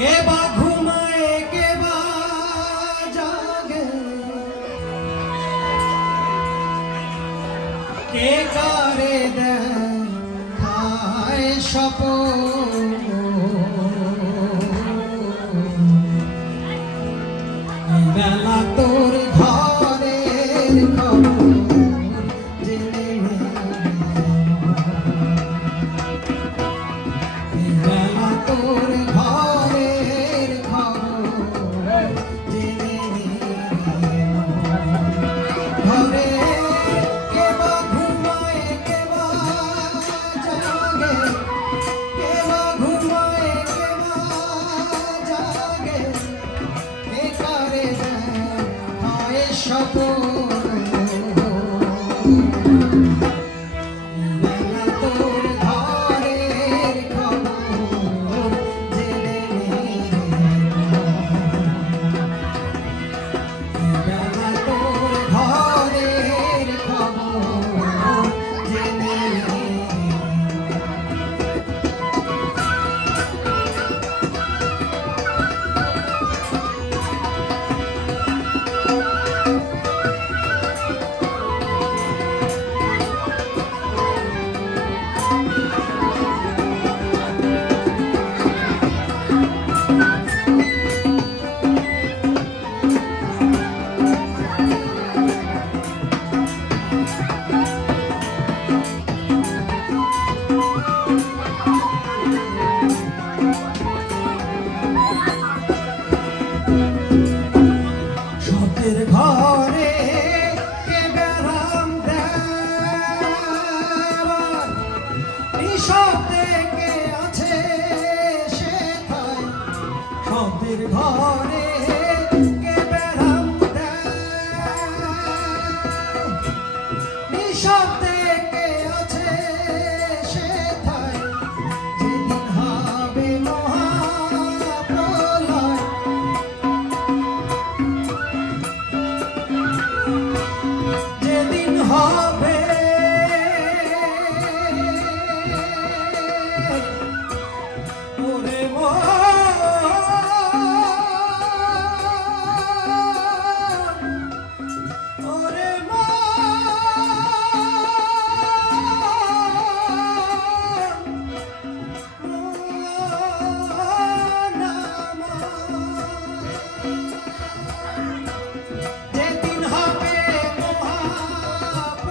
কে বা ঘুমায় কে বা জাগে, কে কারে দেখায় স্বপন, এই বেলা তোর ঘরের খবর জেনে নে। এই বেলা তোর ঘরের খবর জেনে নে। ঘরে কে বা ঘুমায় কে বা জাগে, কে বা ঘুমায় কে বা জাগে, কে কারে দেখায় স্বপন, বেলা তোর ঘরের খবর জেনে নে। বেলা তোর ঘরের খবর জেনে নে। স্বপ্নের ঘরে কে বেড়াম দেওয়ার, নিঃশব্দে কে আছে সেথায়। স্বপ্নের ঘরে কে বেড়াম দেয়, নিঃশব্দে কে আছে সেথায়। যেদিন হবে মহাপ্রলয়, যেদিন হবে ওরে ওরে যেদিন হবে মহাপ্রলয়,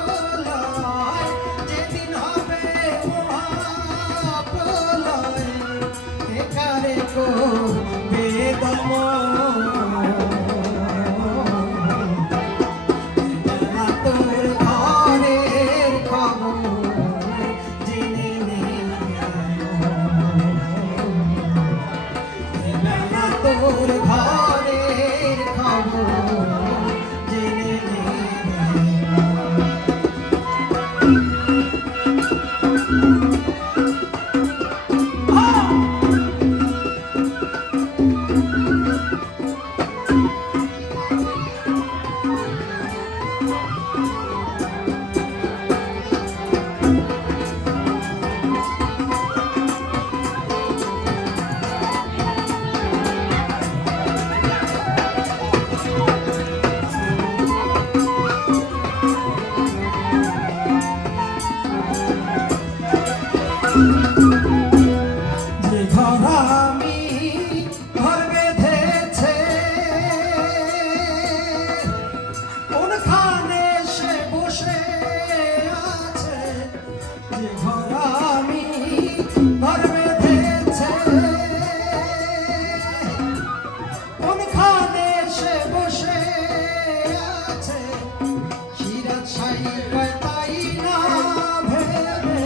যেদিন হবে মহাপ্রলয়, কে কারে করবে দমন, বেলা তোর ঘরের খবর জেনে নে। বেলা তোর ঘরের খবর জেনে নে। যে ঘর আমি ঘর বেঁধেছে, কোনখানে সে বসে আছে। যে ঘর আমি ঘর বেঁধেছে, কোনখানে সে বসে আছে। সিরাজ সাই কয় তাই না ভেবে,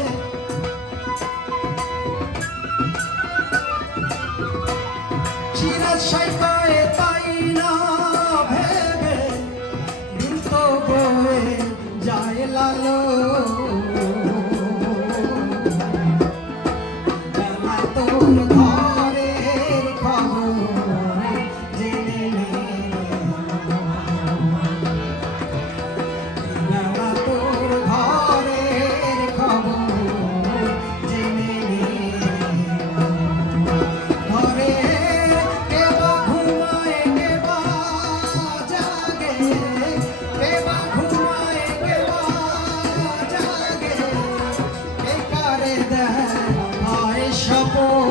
সিরাজ সাই কয় তাই না ভেবে, দিন তো বয়ে যায় লালো। বেলা তোর ঘরের খবর জেনে নে। বেলা তোর ঘরের খবর জেনে নে। ঘরে দেয় হয় স্বপন